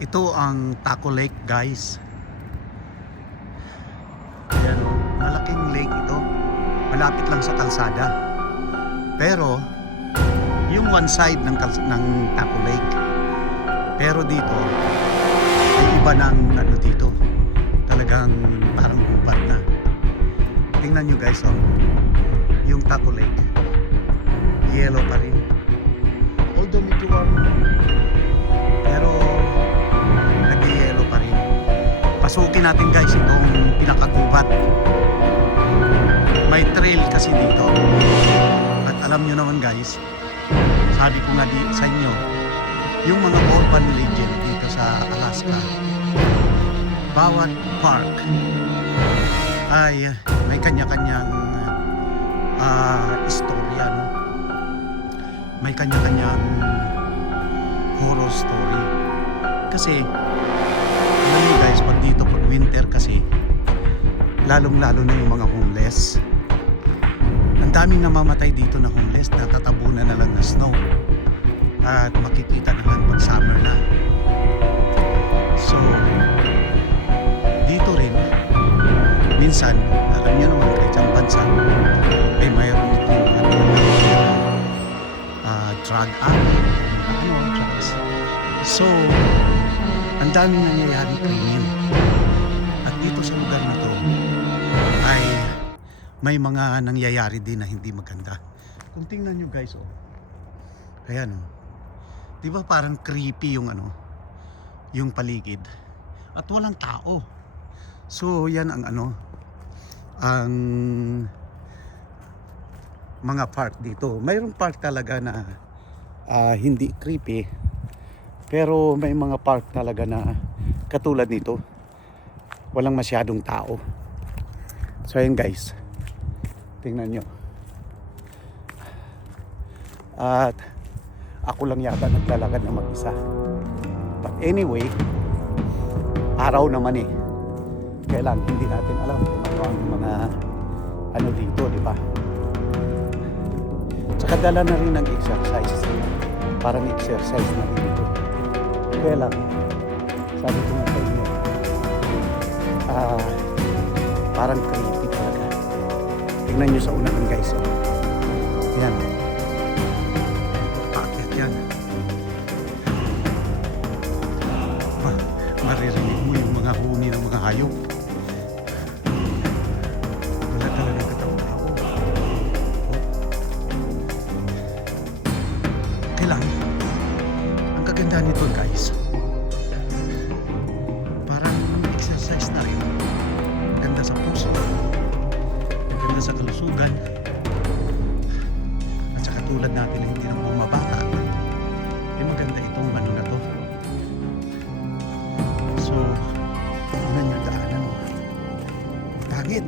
Ito ang Taco Lake, guys. Ayan, malaking lake ito. Malapit lang sa kalsada. Pero yung one side ng Taco Lake. Pero dito ay iba ng ano dito. Talagang parang upat na. Tingnan nyo guys, oh. Yung Taco Lake. Yellow pa rin. Although medyo pero nag-yellow pa rin. Pasukin natin guys itong pinakagubat. May trail kasi dito. At alam nyo naman guys, sabi ko nga sa inyo, yung mga urban legend dito sa Alaska, bawat park ay may kanya-kanyang istorya, no? May kanya-kanyang horror story. Kasi alam niyo guys, pag dito pag winter kasi, lalong-lalo na yung mga homeless. Ang daming namamatay dito na homeless, natatabunan na lang na snow. At makikita na lang pag summer na. So dito rin minsan, alam niyo naman kahit sa bansa ay mayroon itong drug addict, drugs. So ang daming nangyayari krimen. At dito sa lugar na to ay may mga nangyayari din na hindi maganda. Kung tingnan nyo guys, oh. Ayan, oh. Di ba parang creepy yung yung paligid. At walang tao. So yan ang ang mga park dito. Mayroong park talaga na hindi creepy. Pero may mga park talaga na katulad nito. Walang masyadong tao. So ayan guys. Tingnan nyo. At ako lang yata naglalakad na mag-isa. But anyway, araw naman eh. Kaya lang hindi natin alam kung ano ang mga dito, di ba? Tsaka dala na rin ng exercise. Parang exercise na rin dito. Kaya lang, sabi ko nga sa inyo, parang creepy talaga. Tingnan nyo sa unahan guys. Oh. Yan. Paket yan. Maririnig mo yung mga huni ng mga hayop. Wala talaga katao-tao. Kailan? Ang kaganda nito guys, parang exercise na rin. Maganda sa puso, maganda sa kalusugan, at sa katulad natin na hindi nang bumabata, eh maganda itong na to. So tingnan nyo daanan mo, pangit,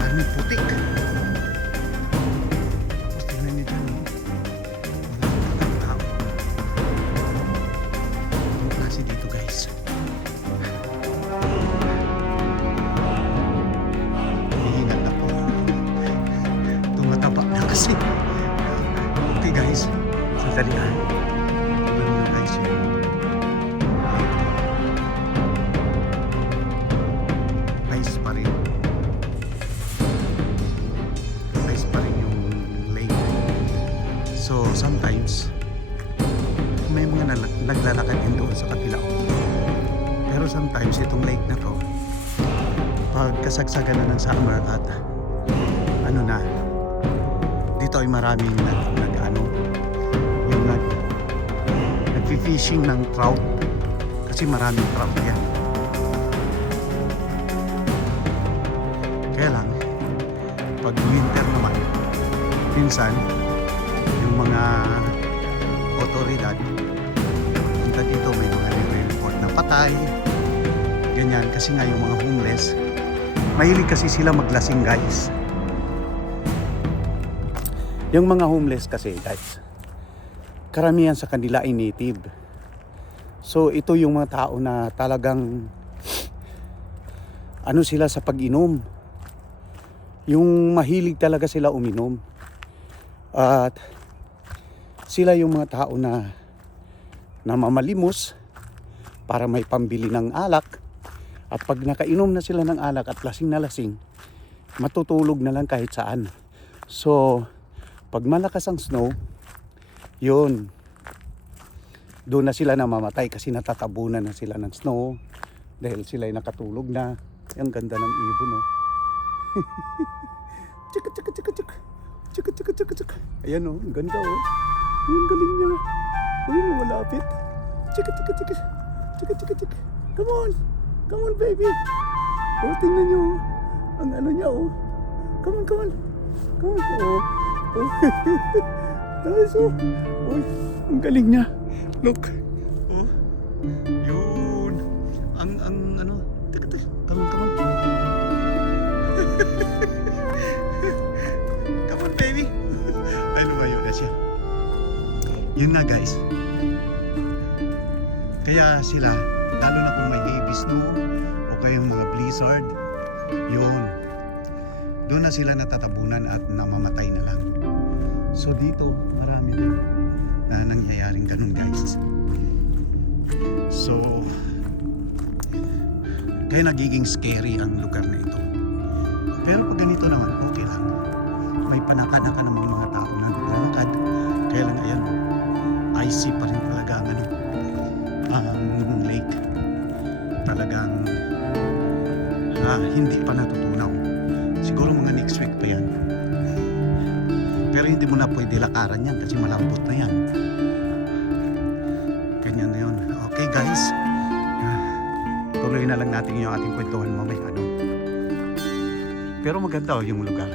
daming putik. Tapos tingnan nyo dyan, walang tao. Anong klase dito guys? Hihingal na po. Tumataba na kasi. Okay guys, sandali na. Tignan mo guys yun. Ice pa rin. Ice pa rin yung lake. So sometimes may mga naglalakad din doon sa kabila. Pero sometimes itong lake na to, pag kasagsagan na ng summer at dito ay maraming yung nagfi-fishing ng trout kasi maraming trout yan. Kaya lang pag winter naman, minsan yung mga otoridad punta dito, may mga nire-report na patay ganyan, kasi nga yung mga homeless mahilig kasi sila maglasing guys. Yung mga homeless kasi guys, karamihan sa kanila ay native. So ito yung mga tao na talagang sila sa pag-inom. Yung mahilig talaga sila uminom. At sila yung mga tao na namamalimos para may pambili ng alak. At pag nakainom na sila ng alak at lasing na lasing, matutulog na lang kahit saan. So, pag malakas ang snow, yun, doon na sila namamatay kasi natatabunan na sila ng snow dahil sila ay nakatulog na. Ang ganda ng ibon, no? Tsaka, tsaka, tsaka, tsaka. Tsaka, tsaka, tsaka, tsaka. Ayan, oh, ang ganda, oh. Ang galing niya. Ayun, oh, malapit. Tsaka, tsaka, tsaka. Tsaka, tsaka, tsaka. Come on. Come on, baby. Oh, tingnan niyo, oh. Ang ano niya, oh. Come on, come on. Come on, oh. Oh. Nice, oh. Oh, ang galing niya. Look. Oh. Yun. Ang ano. Teka, teka. Come on, come on. Come on, baby. Ano ba yun siya? Yun nga, guys. Kaya sila, lalo na kung may heavy snow o kayong mga blizzard, yun. Doon na sila natatabunan at namamatay na lang. So dito, marami din na nangyayaring ganun, guys. So, kaya nagiging scary ang lugar na ito. Pero pag ganito naman, okay lang. May panaka-naka ng mga tao na naglalakad. Kaya lang, ayan, icy pa rin talaga ang ano, ang lake. Talagang hindi pa natutunaw. Siguro mga next week pa yan. Pero hindi mo na pwede lakaran yan kasi malambot na yan. Ganyan na yun. Okay, guys. Tuloy na lang natin yung ating kwentuhan mamaya doon. Pero maganda yung lugar.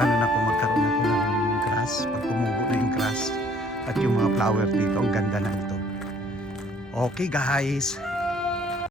Lalo na kung magkaroon na ng grass. Pag tumubo na yung grass at yung mga flower dito, ang ganda na ito. Okay, guys.